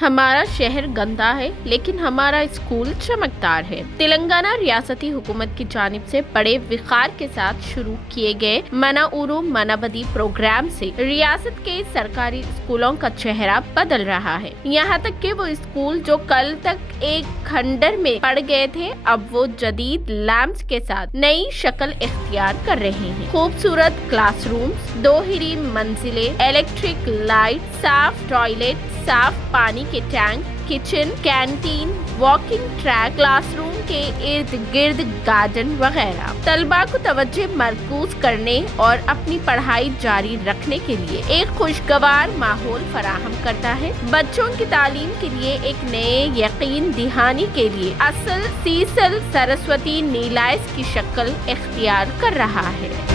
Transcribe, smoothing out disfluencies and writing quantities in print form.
ہمارا شہر گندا ہے لیکن ہمارا اسکول چمکدار ہے۔ تلنگانہ ریاستی حکومت کی جانب سے بڑے وقار کے ساتھ شروع کیے گئے منا اورو منا بدی پروگرام سے ریاست کے سرکاری اسکولوں کا چہرہ بدل رہا ہے۔ یہاں تک کہ وہ اسکول جو کل تک ایک کھنڈر میں پڑ گئے تھے اب وہ جدید لیمپس کے ساتھ نئی شکل اختیار کر رہے ہیں۔ خوبصورت کلاس رومز، 2 ہری منزلیں، الیکٹرک لائٹ، صاف ٹوائلٹ، صاف پانی کے tank, kitchen, canteen, walking track, class room کے ارد گرد گارڈن وغیرہ طلباء کو توجہ مرکوز کرنے اور اپنی پڑھائی جاری رکھنے کے لیے ایک خوشگوار ماحول فراہم کرتا ہے۔ بچوں کی تعلیم کے لیے ایک نئے یقین دہانی کے لیے اصل سیسل سرسوتی نیلائس کی شکل اختیار کر رہا ہے۔